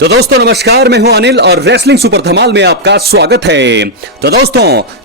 तो दोस्तों नमस्कार, मैं हूं अनिल और रेसलिंग सुपर धमाल में आपका स्वागत है। तो दोस्तों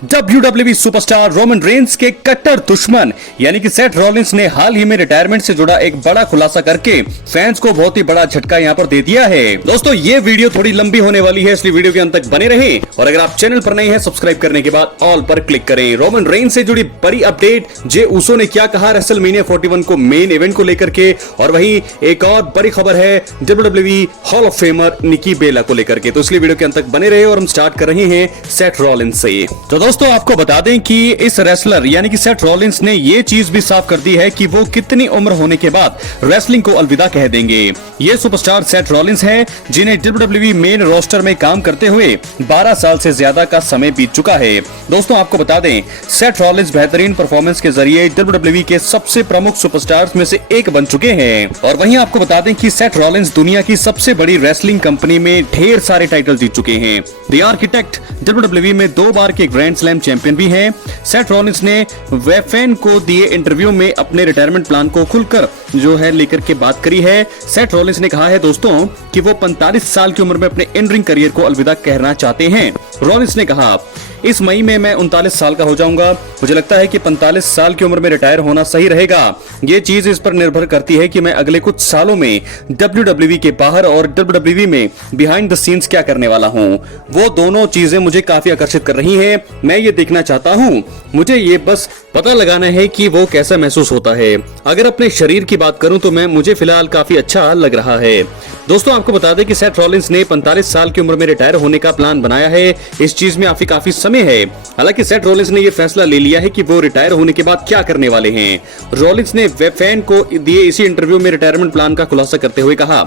WWE सुपरस्टार रोमन रेंस के कट्टर दुश्मन यानी कि सेथ रॉलिंस ने हाल ही में रिटायरमेंट से जुड़ा एक बड़ा खुलासा करके फैंस को बहुत ही बड़ा झटका यहां पर दे दिया है। दोस्तों ये वीडियो थोड़ी लंबी होने वाली है, इसलिए वीडियो के अंत तक बने रहे और अगर आप चैनल पर नए हैं सब्सक्राइब करने के बाद ऑल पर क्लिक करें। रोमन रेंस से जुड़ी बड़ी अपडेट, जे उसो ने क्या कहा रेसलमेनिया 41 को मेन इवेंट को लेकर के, और वहीं एक और बड़ी खबर है WWE हॉल ऑफ फेमर निकी बेला को लेकर के। तो इसलिए वीडियो के अंत तक बने रहे और हम स्टार्ट कर रहे हैं सेथ रॉलिंस से। तो दोस्तों आपको बता दें कि इस रेसलर यानी कि सेथ रॉलिंस ने ये चीज भी साफ कर दी है कि वो कितनी उम्र होने के बाद रेसलिंग को अलविदा कह देंगे। ये सुपरस्टार सेथ रॉलिंस है जिन्हें WWE मेन रोस्टर में काम करते हुए 12 साल से ज्यादा का समय बीत चुका है। दोस्तों आपको बता दें सेथ रॉलिंस बेहतरीन परफॉर्मेंस के जरिए WWE के सबसे प्रमुख सुपरस्टार्स में से एक बन चुके हैं। और वहीं आपको बता दें कि सेथ रॉलिंस दुनिया की सबसे बड़ी रेसलिंग कंपनी में ढेर सारे टाइटल जीत चुके हैं। द आर्किटेक्ट WWE में 2 बार के ग्रैंड स्लैम चैंपियन भी हैं। सेथ रॉलिंस ने वेफेन को दिए इंटरव्यू में अपने रिटायरमेंट प्लान को खुलकर जो है लेकर के बात करी है। सेथ रॉलिंस ने कहा है दोस्तों कि वो 45 साल की उम्र में अपने इन रिंग करियर को अलविदा कहना चाहते हैं। रॉलिंस ने कहा इस मई में मैं 39 साल का हो जाऊंगा। मुझे लगता है कि 45 साल की उम्र में रिटायर होना सही रहेगा। ये चीज इस पर निर्भर करती है कि मैं अगले कुछ सालों में WWE के बाहर और WWE में बिहाइंड द सीन्स क्या करने वाला हूँ। वो दोनों चीजें मुझे काफी आकर्षित कर रही हैं। मैं ये देखना चाहता हूँ। मुझे ये बस पता लगाना है कि वो कैसा महसूस होता है। अगर अपने शरीर की बात करूं तो मुझे फिलहाल काफी अच्छा लग रहा है। दोस्तों आपको बता दें कि सेथ रॉलिंस ने 45 साल की उम्र में रिटायर होने का प्लान बनाया है। इस चीज में काफी समय है। हालांकि सेथ रॉलिंस ने यह फैसला ले लिया है कि वो रिटायर होने के बाद क्या करने वाले हैं। रॉलिंस ने वेफेन को दिए इसी इंटरव्यू में रिटायरमेंट प्लान का खुलासा करते हुए कहा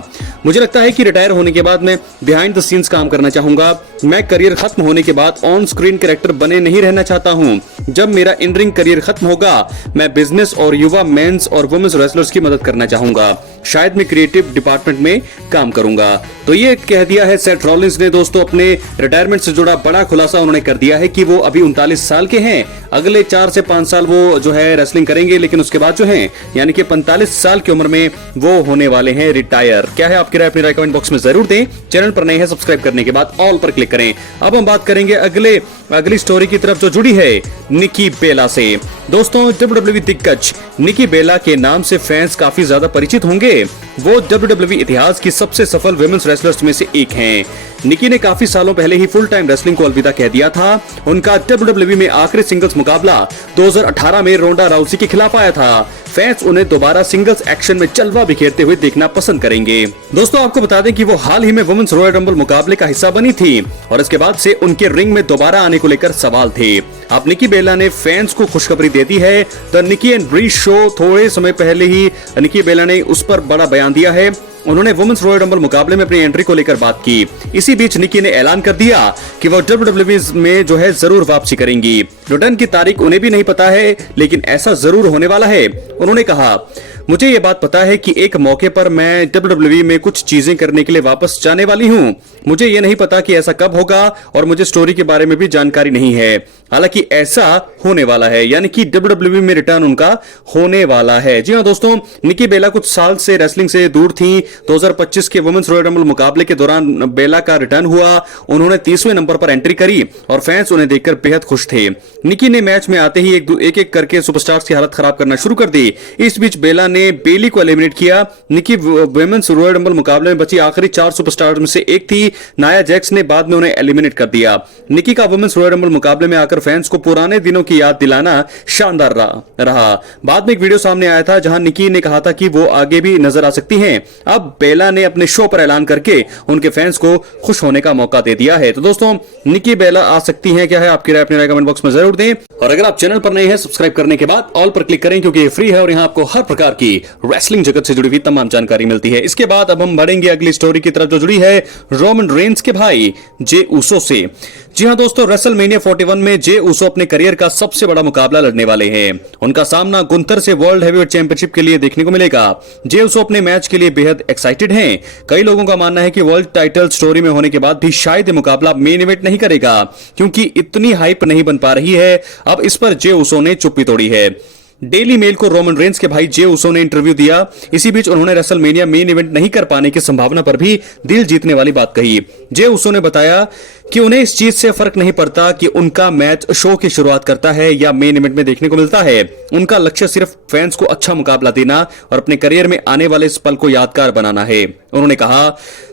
मुझे लगता है कि रिटायर होने के बाद मैं बिहाइंड द सीन्स काम करना चाहूंगा। मैं करियर खत्म होने के बाद ऑन स्क्रीन कैरेक्टर बने नहीं रहना चाहता हूं। जब मेरा इन रिंग करियर खत्म होगा मैं बिजनेस और युवा मेंस और वुमेन्स रेसलर्स की मदद करना चाहूंगा। शायद मैं क्रिएटिव डिपार्टमेंट में काम करूंगा। तो ये कह दिया है सेथ रॉलिंस ने। दोस्तों अपने रिटायरमेंट से जुड़ा बड़ा खुलासा उन्होंने कर दिया है कि वो अभी 39 साल के हैं। अगले 4 से 5 साल वो जो है रेसलिंग करेंगे, लेकिन उसके बाद जो है यानी कि 45 साल की उम्र में वो होने वाले हैं रिटायर। क्या है आपकी राय? अपनी राय कमेंट बॉक्स में जरूर दें। चैनल पर नए हैं सब्सक्राइब करने के बाद ऑल पर क्लिक करें। अब हम बात करेंगे अगली स्टोरी की तरफ जो जुड़ी है निकी बेला से। दोस्तों WWE दिग्गज निकी बेला के नाम से फैंस काफी ज्यादा परिचित होंगे। वो WWE इतिहास की सबसे सफल वुमेन्स रेसलर्स में से एक हैं। निकी ने काफी सालों पहले ही फुल टाइम रेसलिंग को अलविदा कह दिया था। उनका WWE में आखिरी सिंगल्स मुकाबला 2018 में रोंडा राउसी के खिलाफ आया था। फैंस उन्हें दोबारा सिंगल्स एक्शन में जलवा बिखेरते हुए देखना पसंद करेंगे। दोस्तों आपको बता दें कि वो हाल ही में वुमेन्स रॉयल रंबल मुकाबले का हिस्सा बनी थी और इसके बाद से उनके रिंग में दोबारा आने को लेकर सवाल थे। अब निकी बेला ने फैंस को खुशखबरी दे दी है। The Nikki and Brie show थोड़े समय पहले ही निकी बेला ने उस पर बड़ा बयान दिया है। उन्होंने वुमेन्स रॉयल रंबल मुकाबले में अपनी एंट्री को लेकर बात की। इसी बीच निकी ने ऐलान कर दिया कि वो WWE में जो है जरूर वापसी करेंगी। रिटर्न की तारीख उन्हें भी नहीं पता है, लेकिन ऐसा जरूर होने वाला है। उन्होंने कहा मुझे ये बात पता है कि एक मौके पर मैं WWE में कुछ चीजें करने के लिए वापस जाने वाली हूँ। मुझे ये नहीं पता कि ऐसा कब होगा और मुझे स्टोरी के बारे में भी जानकारी नहीं है। हालांकि ऐसा होने वाला है, यानी कि WWE में रिटर्न उनका होने वाला है। जी हाँ दोस्तों, निकी बेला कुछ साल से रेसलिंग से दूर थी। 2025 के वुमेन्स रॉयल रंबल मुकाबले के दौरान बेला का रिटर्न हुआ। उन्होंने 30वें नंबर पर एंट्री करी और फैंस उन्हें देखकर बेहद खुश थे। निकी ने मैच में आते ही एक एक करके सुपरस्टार्स की हालत खराब करना शुरू कर दी। इस बीच बेला ने बेली को एलिमिनेट किया। निकी वुमेन्स रॉयल रंबल मुकाबले में बची आखिरी 4 सुपरस्टार में से एक थी। नाया जैक्स ने बाद में उन्हें एलिमिनेट कर दिया। निकी का वुमेन्स रॉयल रंबल मुकाबले में आकर फैंस को पुराने दिनों की याद दिलाना शानदार रहा। बाद में एक वीडियो सामने आया था जहां निकी ने कहा था कि वो आगे भी नजर आ सकती हैं। अब बेला ने अपने शो पर ऐलान करके उनके फैंस को खुश होने का मौका दे दिया है। तो दोस्तों निकी बेला आ सकती हैं। क्या है आपकी राय? अपनी राय कमेंट बॉक्स में जरूर दें और अगर आप चैनल पर नए हैं सब्सक्राइब करने के बाद ऑल पर क्लिक करें, क्योंकि ये फ्री है और यहाँ आपको हर प्रकार की रेसलिंग जगत से जुड़ी हुई तमाम जानकारी मिलती है। इसके बाद अब हम बढ़ेंगे अगली स्टोरी की तरफ जो जुड़ी है रोमन रेंस के भाई जे उसो से। जी हाँ दोस्तों, रेसलमेनिया 41 में जे उसो अपने करियर का सबसे बड़ा मुकाबला लड़ने वाले हैं। उनका सामना गुंथर से वर्ल्ड हेवीवेट चैंपियनशिप के लिए देखने को मिलेगा। जे उसो अपने मैच के लिए बेहद एक्साइटेड हैं। कई लोगों का मानना है कि वर्ल्ड टाइटल स्टोरी में होने के बाद भी शायद मुकाबला मेन इवेंट नहीं करेगा, क्योंकि इतनी हाइप नहीं बन पा रही है। अब इस पर जे उसो ने चुप्पी तोड़ी है। डेली मेल को रोमन रेंस के भाई जे उसो ने इंटरव्यू दिया। इसी बीच उन्होंने रेसलमेनिया मेन इवेंट नहीं कर पाने की संभावना पर भी दिल जीतने वाली बात कही। जे उसो ने बताया कि उन्हें इस चीज से फर्क नहीं पड़ता कि उनका मैच शो की शुरुआत करता है या मेन इवेंट में देखने को मिलता है। उनका लक्ष्य सिर्फ फैंस को अच्छा मुकाबला देना और अपने करियर में आने वाले इस पल को यादगार बनाना है। उन्होंने कहा,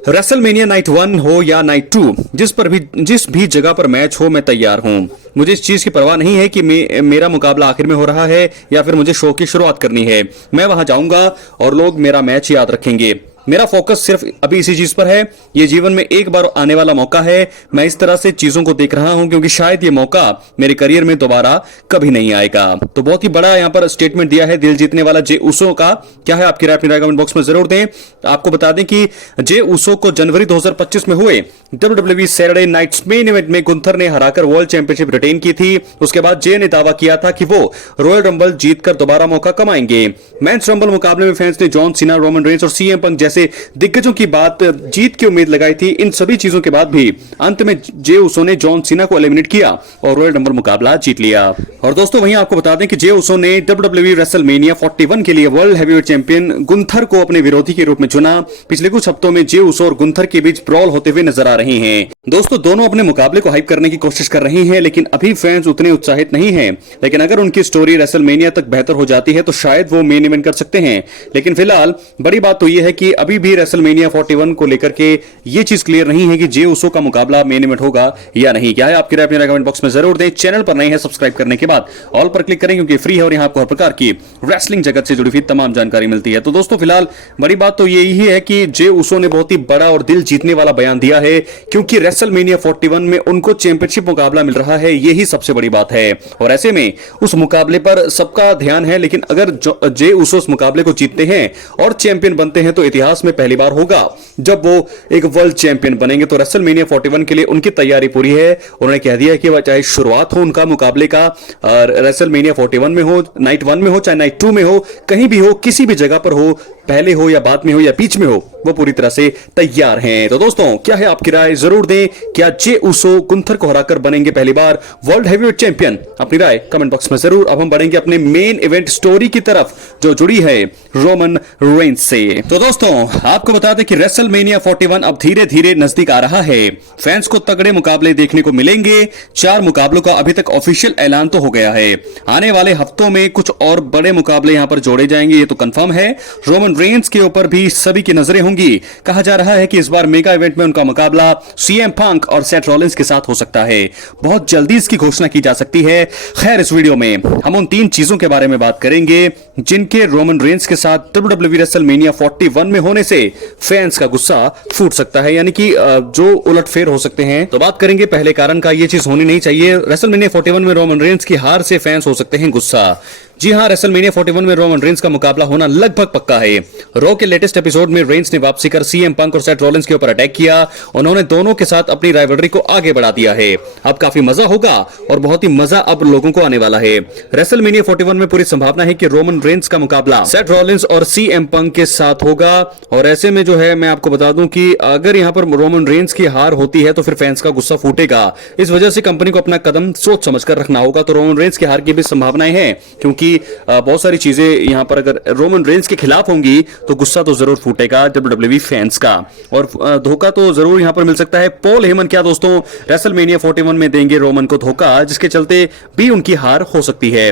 रेसलमेनिया नाइट 1 हो या नाइट 2, जिस भी जगह पर मैच हो मैं तैयार हूं। मुझे इस चीज की परवाह नहीं है कि मेरा मुकाबला आखिर में हो रहा है या फिर मुझे शो की शुरुआत करनी है। मैं वहां जाऊंगा और लोग मेरा मैच याद रखेंगे। मेरा फोकस सिर्फ अभी इसी चीज पर है। ये जीवन में एक बार आने वाला मौका है। मैं इस तरह से चीजों को देख रहा हूं क्योंकि शायद ये मौका मेरे करियर में दोबारा कभी नहीं आएगा। तो बहुत ही बड़ा यहां पर स्टेटमेंट दिया है दिल जीतने वाला जे उसो का। क्या है आपकी राय, अपनी राय कमेंट बॉक्स में जरूर दें। आपको बता दें कि जे उसो को जनवरी 2025 में हुए WWE Saturday Night's main event में गुंथर ने हराकर वर्ल्ड चैंपियनशिप रिटेन की थी। उसके बाद जे ने दावा किया था कि वो रॉयल रंबल जीतकर दोबारा मौका कमाएंगे। मेंस रंबल मुकाबले में फैंस ने जॉन सीना, रोमन रेंस और सीएम पंक जैसे दिग्गजों की बात जीत की उम्मीद लगाई थी। इन सभी चीजों के बाद भी अंत में जे उसो ने जॉन सीना को एलिमिनेट किया और रॉयल रंबल मुकाबला जीत लिया। और दोस्तों वहीं आपको बता दें कि जे उसो ने WWE रेसलमेनिया 41 के लिए वर्ल्ड हैवीवेट चैंपियन गुंथर को अपने विरोधी के रूप में चुना। पिछले कुछ हफ्तों में जे उसो और गुंथर के बीच ब्रॉल होते हुए नजर आ रहे हैं। दोस्तों दोनों अपने मुकाबले को हाइप करने की कोशिश कर रहे हैं, लेकिन अभी फैंस उतने उत्साहित नहीं हैं। लेकिन अगर उनकी स्टोरी रेसलमेनिया तक बेहतर हो जाती है तो शायद वो मेन इवेंट कर सकते हैं। लेकिन फिलहाल बड़ी बात तो यह है कि अभी भी रेसलमेनिया 41 को लेकर के ये चीज क्लियर नहीं है कि जे उसो का मुकाबला मेन इवेंट होगा या नहीं। क्या है आपकी राय, अपनी कमेंट बॉक्स में जरूर दें। चैनल पर नए हैं सब्सक्राइब करने के बाद ऑल पर क्लिक करें क्योंकि फ्री है और यहाँ आपको हर प्रकार की रेसलिंग जगत से जुड़ी हुई तमाम जानकारी मिलती है। तो दोस्तों फिलहाल बड़ी बात तो यही है कि जे उसो ने बहुत ही बड़ा और दिल जीतने वाला बयान दिया है क्योंकि रेसलमेनिया 41 में उनको चैंपियनशिप मुकाबला मिल रहा है। यही सबसे बड़ी बात है और ऐसे में उस मुकाबले पर सबका ध्यान है। लेकिन अगर जे उसो उस मुकाबले को जीतते हैं और चैंपियन बनते हैं तो इतिहास में पहली बार होगा जब वो एक वर्ल्ड चैंपियन बनेंगे। तो रेसलमेनिया 41 के लिए उनकी तैयारी पूरी है। उन्होंने कह दिया कि चाहे शुरुआत हो उनका मुकाबले का रेसलमेनिया 41 में हो, नाइट 1 में हो, चाहे नाइट 2 में हो, कहीं भी हो, किसी भी जगह पर हो, पहले हो या बाद में हो या बीच में हो, वो पूरी तरह से तैयार हैं। तो दोस्तों क्या है आपकी राय, जरूर दें। क्या जे उसो गुंथर को हराकर बनेंगे पहली बार वर्ल्ड हैवीवेट चैंपियन? अपनी राय कमेंट बॉक्स में जरूर। अब हम बढ़ेंगे अपने मेन इवेंट स्टोरी की तरफ जो जुड़ी है रोमन रेंस से। तो दोस्तों आपको बता दें कि रेसलमेनिया 41 अब धीरे धीरे नजदीक आ रहा है। फैंस को तगड़े मुकाबले देखने को मिलेंगे। 4 मुकाबलों का अभी तक ऑफिशियल ऐलान तो हो गया है। आने वाले हफ्तों में कुछ और बड़े मुकाबले यहां पर जोड़े जाएंगे, ये तो कंफर्म है। रोमन रेंस के ऊपर भी सभी की नजरें होंगी। कहा जा रहा है कि इस बार मेगा इवेंट में उनका मुकाबला सीएम पंक और सेथ रॉलिंस के साथ हो सकता है। बहुत जल्दी इसकी घोषणा की जा सकती है। खैर इस वीडियो में हम उन 3 चीजों के बारे में बात करेंगे जिनके रोमन रेंस के साथ WWE रेसलमेनिया 41 में होने से फैंस का गुस्सा फूट सकता है, यानी कि जो उलटफेर हो सकते हैं। तो बात करेंगे पहले कारण का, ये चीज होनी नहीं चाहिए। रेसलमेनिया 41 में रोमन रेंस की हार से फैंस हो सकते हैं गुस्सा। जी हां, रेसलमेनिया 41 में रोमन रेंस का मुकाबला होना लगभग पक्का है। रॉ के लेटेस्ट एपिसोड में रेंस ने वापसी कर सीएम पंक और सेथ रॉलिंस के ऊपर अटैक किया। उन्होंने दोनों के साथ अपनी राइवलरी को आगे बढ़ा दिया है। अब काफी मजा होगा और बहुत ही मजा अब लोगों को आने वाला है। रेसलमेनिया 41 में पूरी संभावना है कि रोमन रेंस का मुकाबला सेथ रॉलिंस और सीएम पंक के साथ होगा। और ऐसे में जो है मैं आपको बता दूं कि अगर यहां पर रोमन रेंस की हार होती है तो फिर फैंस का गुस्सा फूटेगा। इस वजह से कंपनी को अपना कदम सोच समझकर रखना होगा। तो रोमन रेंस की हार की भी संभावनाएं हैं क्योंकि बहुत सारी चीजें यहां पर अगर रोमन रेंस के खिलाफ होंगी तो गुस्सा तो जरूर फूटेगा WWE फैंस का। और धोखा तो जरूर यहां पर मिल सकता है। पॉल हेमन क्या दोस्तों रेसलमेनिया 41 में देंगे रोमन को धोखा, जिसके चलते भी उनकी हार हो सकती है।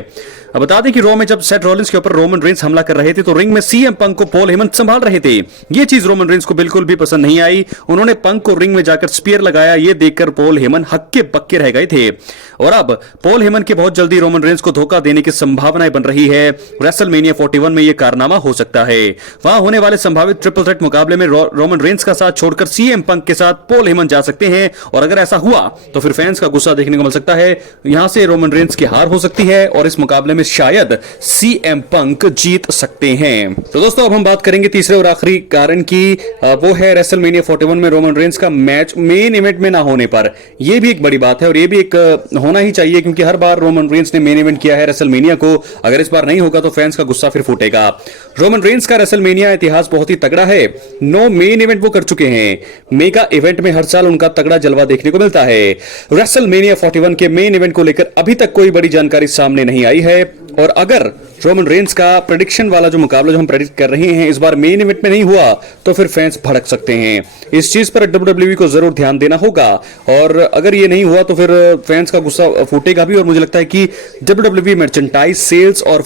अब बता दें कि रॉ में जब सेथ रॉलिंस के ऊपर रोमन रेंस हमला कर रहे थे तो रिंग में सीएम पंक को पॉल हेमन संभाल रहे थे। ये चीज रोमन रेंस को बिल्कुल भी पसंद नहीं आई। उन्होंने पंक को रिंग में जाकर स्पीयर लगाया। ये देखकर पॉल हेमन हक्के बक्के रह गए थे। और अब पॉल हेमन के बहुत जल्दी रोमन रेंस को धोखा देने की संभावनाएं बन रही है। रेसलमेनिया 41 में यह कारनामा हो सकता है। वहां होने वाले संभावित ट्रिपल थ्रेट मुकाबले में रोमन रेंस का साथ छोड़कर सीएम पंक के साथ पॉल हेमन जा सकते हैं। और अगर ऐसा हुआ तो फिर फैंस का गुस्सा देखने को मिल सकता है। यहां से रोमन रेंस की हार हो सकती है और इस मुकाबले में शायद सीएम पंक जीत सकते हैं। तो दोस्तों अब हम बात करेंगे तीसरे और आखिरी कारण की, वो है रेसलमेनिया 41 में रोमन रेंस का मैच मेन इवेंट में ना होने पर। यह भी एक बड़ी बात है और यह भी एक होना ही चाहिए क्योंकि हर बार रोमन रेंस ने मेन इवेंट किया है रेसलमेनिया को। अगर इस बार नहीं होगा तो फैंस का गुस्सा फिर फूटेगा। रोमन रेंस का रेसलमेनिया इतिहास बहुत ही तगड़ा है। 9 मेन इवेंट वो कर चुके हैं। मेगा इवेंट में हर साल उनका तगड़ा जलवा देखने को मिलता है। रेसलमेनिया 41 के मेन इवेंट को लेकर अभी तक कोई बड़ी जानकारी सामने नहीं आई है। और अगर रोमन रेंस का प्रेडिक्शन वाला जो मुकाबला जो हम प्रेडिक्ट कर रहे हैं इस बार मेन इवेंट में नहीं हुआ तो फिर फैंस भड़क सकते हैं। इस चीज पर WWE को जरूर ध्यान देना होगा और अगर ये नहीं हुआ तो फिर फैंस का गुस्सा फूटेगा भी और मुझे लगता है कि WWE मर्चेंटाइज सेल्स और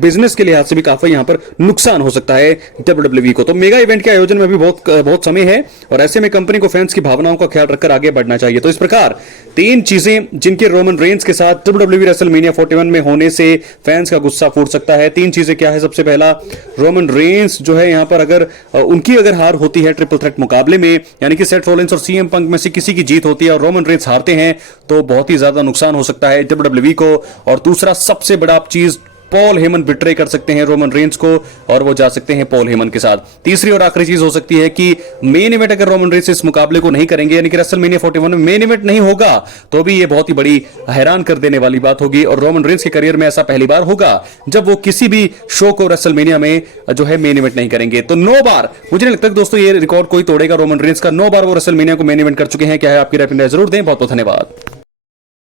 बिजनेस के लिहाज से भी काफी यहां पर नुकसान हो सकता है WWE को। तो मेगा इवेंट के आयोजन में भी बहुत समय है और ऐसे में कंपनी को फैंस की भावनाओं का ख्याल रखकर आगे बढ़ना चाहिए। तो इस प्रकार 3 चीजें जिनके रोमन रेंस के साथ WWE रेसलमेनिया 41 में होने से फैंस का गुस्सा फूट सकता है। 3 चीजें क्या है? सबसे पहला, रोमन रेंस जो है यहां पर अगर उनकी अगर हार होती है ट्रिपल थ्रेट मुकाबले में, यानी कि सेथ रॉलिंस और सीएम पंक में से किसी की जीत होती है और रोमन रेंस हारते हैं तो बहुत ही ज्यादा नुकसान हो सकता है WWE को। और दूसरा सबसे बड़ा चीज, पॉल हेमन बिट्रे कर सकते हैं रोमन रेंस को और वो जा सकते हैं पॉल हेमन के साथ। तीसरी और आखिरी चीज हो सकती है कि मेन इवेंट अगर रोमन रेंस इस मुकाबले को नहीं करेंगे, यानी कि रेसलमेनिया 41 में मेन इवेंट नहीं होगा, तो भी ये बहुत ही बड़ी हैरान कर देने वाली बात होगी और रोमन रेंस के करियर में ऐसा पहली बार होगा जब वो किसी भी शो को रेसलमेनिया में जो है मेन इवेंट नहीं करेंगे। तो 9 बार, मुझे नहीं लगता दोस्तों ये रिकॉर्ड कोई तोड़ेगा रोमन रेंस का। 9 बार वो रेसलमेनिया को मेन इवेंट कर चुके हैं। क्या है आपकी राय? जरूर दें। बहुत बहुत धन्यवाद।